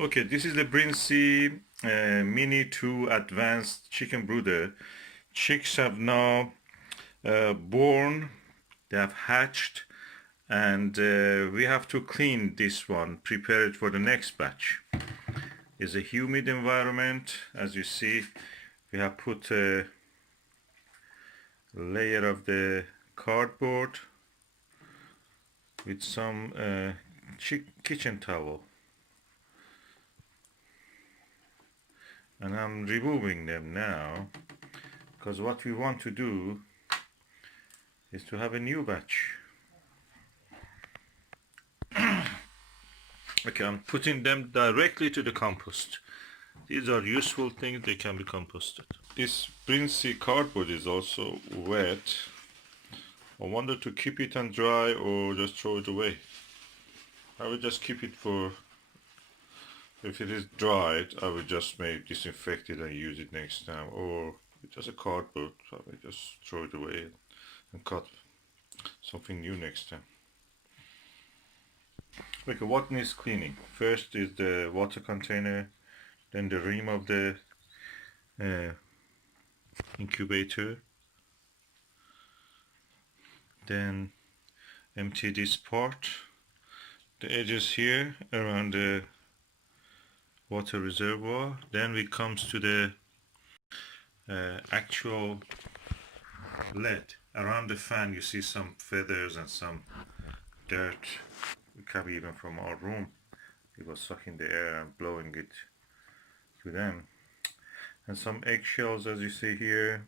Okay, this is the Brinsea Mini 2 Advanced Chicken Brooder. Chicks have now born, they have hatched, and we have to clean this one, prepare it for the next batch. It's a humid environment. As you see, we have put a layer of the cardboard with some kitchen towel. And I'm removing them now because what we want to do is to have a new batch. Okay, I'm putting them directly to the compost. These are useful things, they can be composted. This Brinsea cardboard is also wet. I wonder to keep it and dry or just throw it away. I will just keep it for, if it is dried, I will just maybe disinfect it and use it next time. Or just a cardboard, I will just throw it away and cut something new next time. Okay, what needs cleaning? First is the water container, then the rim of the incubator, then empty this part, the edges here around the water reservoir. Then we comes to the actual lid. Around the fan you see some feathers and some dirt. It can be even from our room. It was sucking the air and blowing it to them. And some eggshells, as you see here.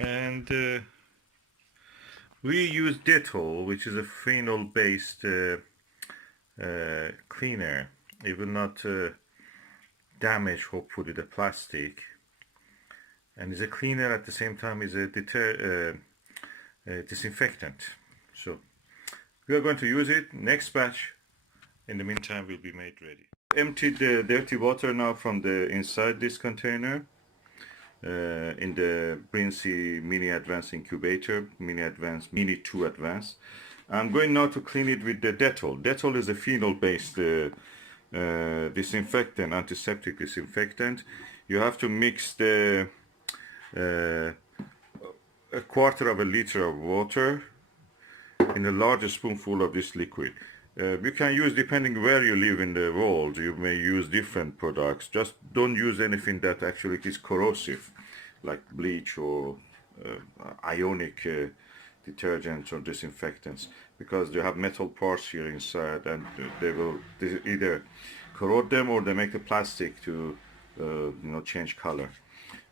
And we use Dettol, which is a phenol based cleaner. It will not damage, hopefully, the plastic, and is a cleaner at the same time is a disinfectant. So we are going to use it. Next batch in the meantime will be made ready. Emptied the dirty water now from the inside this container in the Brinsea Mini Advanced Incubator, Mini 2 Advanced. I'm going now to clean it with the Dettol. Dettol is a phenol-based disinfectant, antiseptic disinfectant. You have to mix the a quarter of a liter of water in a large spoonful of this liquid. You can use, depending where you live in the world, you may use different products. Just don't use anything that actually is corrosive, like bleach or ionic detergents or disinfectants, because they have metal parts here inside, and they either corrode them or they make the plastic to change color.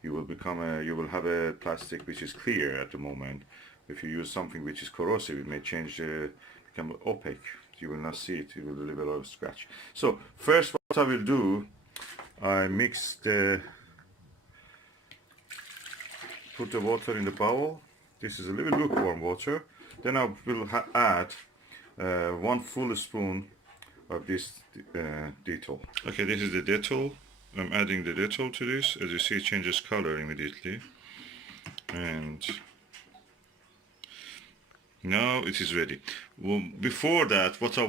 You will have a plastic which is clear at the moment. If you use something which is corrosive, it may become opaque. You will not see it. You will leave a lot of scratch. So first, what I will do, I put the water in the bowl. This is a little lukewarm water. Then I will add 1 full spoon of this Dettol. Okay, this is the Dettol. I'm adding the Dettol to this. As you see, it changes color immediately. And now it is ready. Well, before that, what I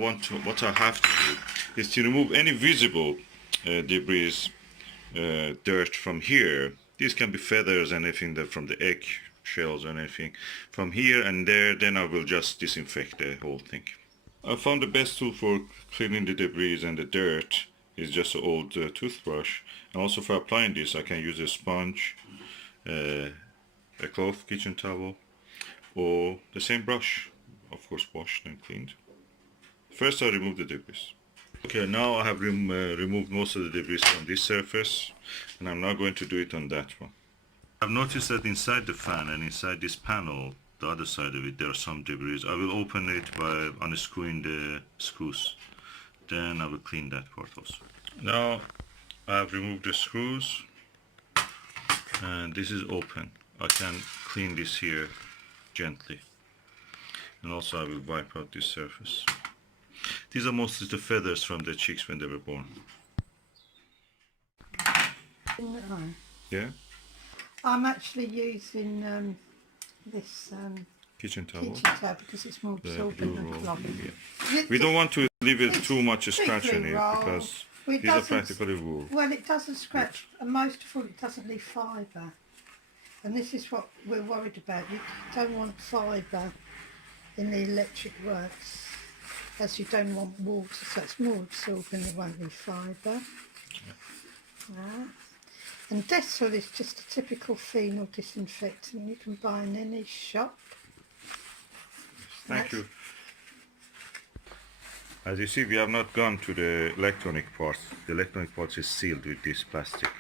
have to do is to remove any visible debris, dirt from here. These can be feathers and anything from the egg shells or anything from here and there. Then I will just disinfect the whole thing. I found the best tool for cleaning the debris and the dirt is just an old toothbrush. And also for applying this, I can use a sponge, a cloth kitchen towel, or the same brush, of course washed and cleaned. First I remove the debris. Okay, now I have removed most of the debris from this surface, and I'm now going to do it on that one. I've noticed that inside the fan and inside this panel, the other side of it, there are some debris. I will open it by unscrewing the screws. Then I will clean that part also. Now I have removed the screws, and this is open. I can clean this here gently, and also I will wipe out this surface. These are mostly the feathers from the chicks when they were born. Yeah? I'm actually using this kitchen towel. Kitchen towel because it's more absorbent than cloth. Yeah. We don't want to leave it too much scratch in it because these are practically wool. Well, it doesn't scratch, and most of all, it doesn't leave fibre. And this is what we're worried about. You don't want fibre in the electric works, as you don't want water, so it's more absorbent, it won't leave fibre. Yeah. And Dettol is just a typical phenol disinfectant you can buy in any shop. Thank you. As you see, we have not gone to the electronic parts. The electronic parts is sealed with this plastic,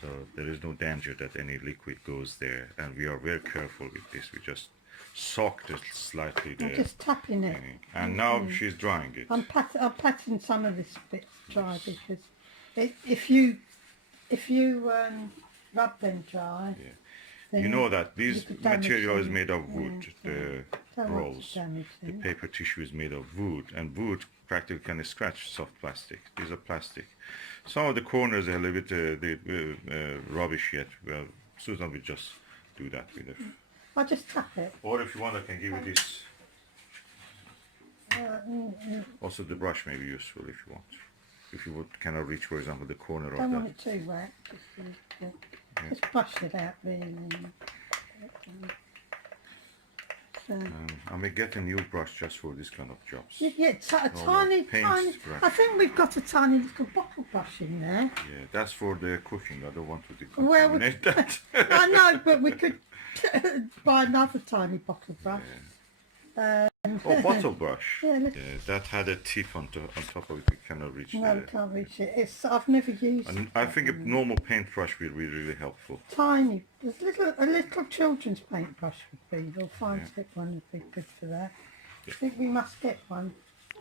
so there is no danger that any liquid goes there, and we are very careful with this. We just soaked it slightly there. I'm just tapping it. And now she's drying it. I'm patting some of this bit dry because if you rub them dry, you know that this material is made of wood. The rolls, the paper tissue is made of wood, and wood practically can scratch soft plastic. These are plastic. Some of the corners are a little bit rubbish yet. Well, Susan will just do that with it. I'll just tap it. Or if you want, I can give you this. Also, the brush may be useful if you want. If you cannot reach, for example, the corner of that. Don't want it too wet. Just brush it out, really. I may get a new brush just for this kind of jobs. Yeah, tiny. Brush. I think we've got a tiny little bottle brush in there. Yeah, that's for the cooking. I don't want to decontaminate that. I know, but we could buy another tiny bottle brush. Yeah. Bottle brush. Yeah, that had a tip on top of it. We cannot reach it. No, we can't reach it. I've never used it. I think a normal paintbrush will be really helpful. Tiny. A little children's paintbrush would be. Or fine tip one would be good for that. Yeah. I think we must get one.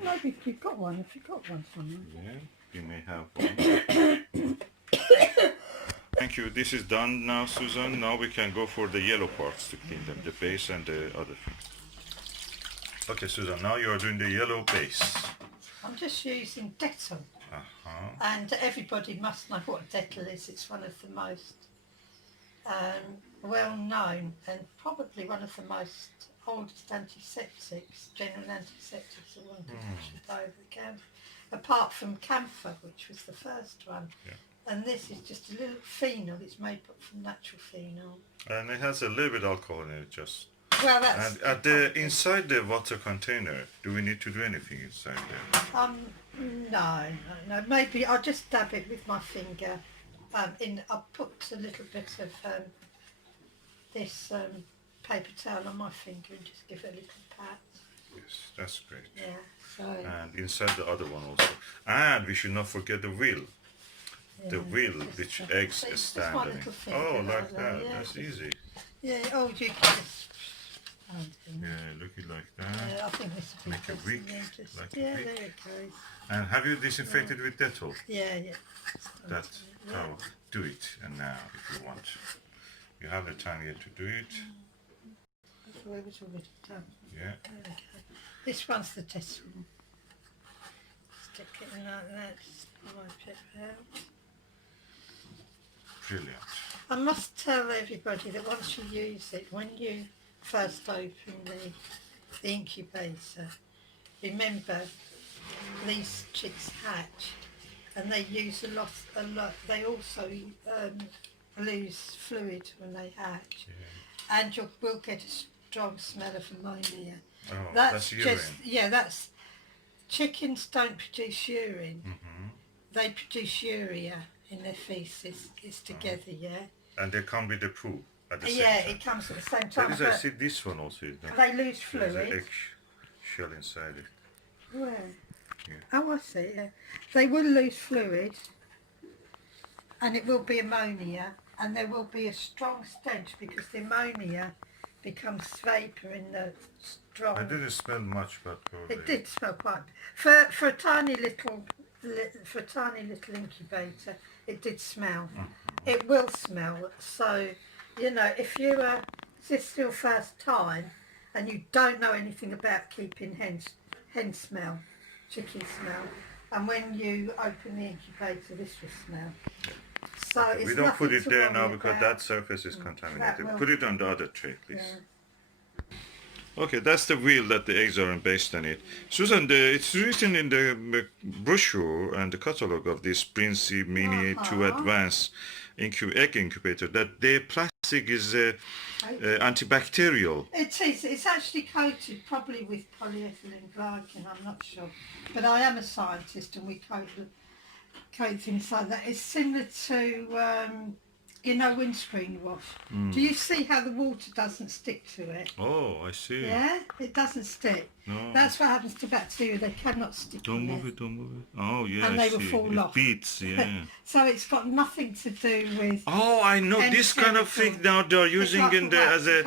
Maybe if you've got one, somewhere. Yeah, you may have one. Thank you. This is done now, Susan. Now we can go for the yellow parts to clean them, the base and the other things. Okay, Susan, now you are doing the yellow base. I'm just using Dettol. And everybody must know what Dettol is. It's one of the most well known and probably one of the most oldest antiseptics, general antiseptics that one can actually buy over the counter. Apart from camphor, which was the first one. Yeah. And this is just a little phenol. It's made from natural phenol. And it has a little bit of alcohol in it, just. Well, that's. And at the inside the water container, do we need to do anything inside there? No. Maybe I'll just dab it with my finger. I'll put a little bit of this paper towel on my finger and just give it a little pat. Yes, that's great. Yeah. So. And inside the other one also. And we should not forget the wheel. The wheel which eggs is standing. Oh, like that. Yeah, that's easy. Yeah. Oh, you can just. Yeah, look it like that. Yeah, I think this will make a wick. Like yeah, a wick. There it goes. And have you disinfected with Dettol? Yeah. That towel. Do it, and now if you want. You have the time here to do it. That's what it was already done. Yeah. Okay. This one's the Dettol. Stick it in like that. Just wipe it out. Brilliant. I must tell everybody that once you use it, when you first open the incubator, remember these chicks hatch and they use a lot. They also lose fluid when they hatch, and you will get a strong smell of ammonia. Oh, that's urine. That's chickens don't produce urine. They produce urea in their feces. It's together, And they come with the poo at the same time. Yeah, it comes at the same time. I see this one also. They lose fluid. There's an egg shell inside it. Where? Yeah. Oh, I see, yeah. They will lose fluid, and it will be ammonia, and there will be a strong stench because the ammonia becomes vapour in the strong... It didn't smell much, but probably... It did smell quite... For a tiny little incubator, it did smell. It will smell, so, if this is your first time, and you don't know anything about keeping hen smell, chicken smell, and when you open the incubator, this will smell. So it's we don't put it there now because about. that surface is contaminated. Put it on the other tray, please. Yeah. Okay, that's the wheel that the eggs are based on it. Susan, it's written in the brochure and the catalog of this Brinsea Mini 2 Advanced egg incubator that the plastic is antibacterial. It is. It's actually coated probably with polyethylene glycine. I'm not sure, but I am a scientist, and we coat things like that. It's similar to windscreen wash. Do you see how the water doesn't stick to it? Oh, I see. Yeah, it doesn't stick. No. That's what happens to bacteria. They cannot stick. Don't move it. Don't move it. Oh, yeah, and I they will see. fall off. It beats, yeah. So it's got nothing to do with. Oh, I know this kind of thing now they are using like as a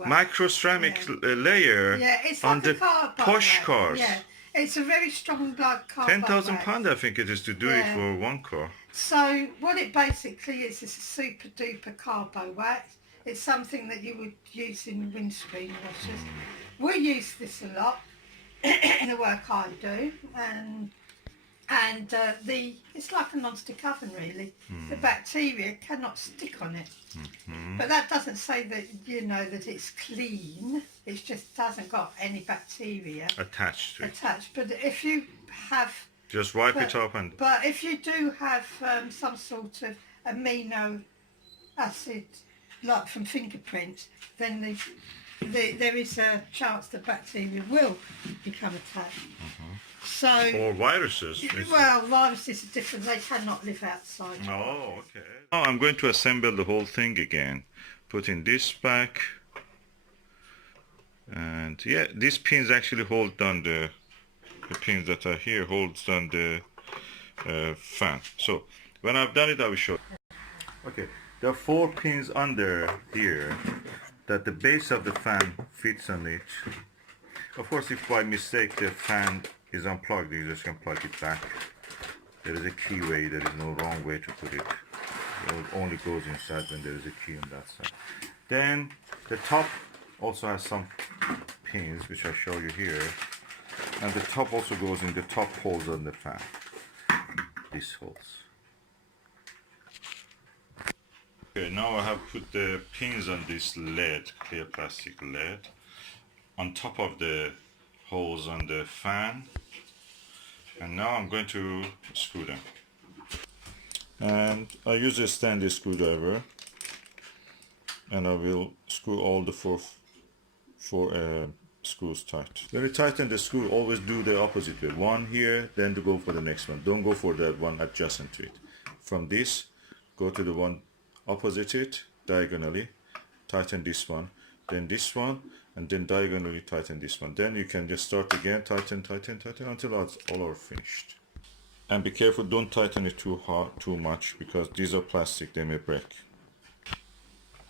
microceramic layer Yeah, it's on like the a cardboard posh wax. cars. Yeah, it's a very strong like cardboard. £10,000 I think it is to do it for one car. So what it basically is a super duper carbo wax. It's something that you would use in windscreen washers. We use this a lot in the work I do, and it's like a non-stick oven really. The bacteria cannot stick on it, but that doesn't say that that it's clean. It just hasn't got any bacteria attached to it. But if you have just wipe it up and. But if you do have some sort of amino acid, like from fingerprints, then there is a chance that bacteria will become attached. So. Or viruses. Well, viruses are different. They cannot live outside. Oh, okay. Now I'm going to assemble the whole thing again. Putting this back. And yeah, these pins actually hold down the pins that are here holds down the fan. So when I've done it, I will show you. Okay, there are 4 pins under here that the base of the fan fits on it. Of course, if by mistake the fan is unplugged, you just can plug it back. There is a key way, there is no wrong way to put it. It only goes inside when there is a key on that side. Then the top also has some pins, which I show you here. And the top also goes in the top holes on the fan. These holes. Okay, now I have put the pins on this lead, clear plastic lead, on top of the holes on the fan. And now I'm going to screw them. And I use a standard screwdriver, and I will screw all the four screws tight. When you tighten the screw, always do the opposite way. One here, then to go for the next one. Don't go for that one adjacent to it. From this, go to the one opposite it, diagonally. Tighten this one, then this one, and then diagonally tighten this one. Then you can just start again, tighten, tighten, tighten until all are finished. And be careful, don't tighten it too hard, too much, because these are plastic, they may break.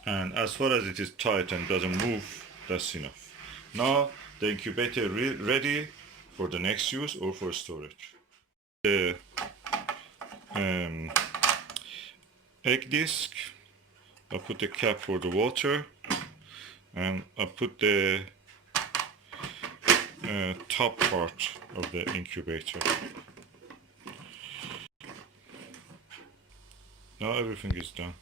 And as far as it is tight and doesn't move, that's enough. Now the incubator ready for the next use or for storage. The egg disc, I put the cap for the water, and I put the top part of the incubator. Now everything is done.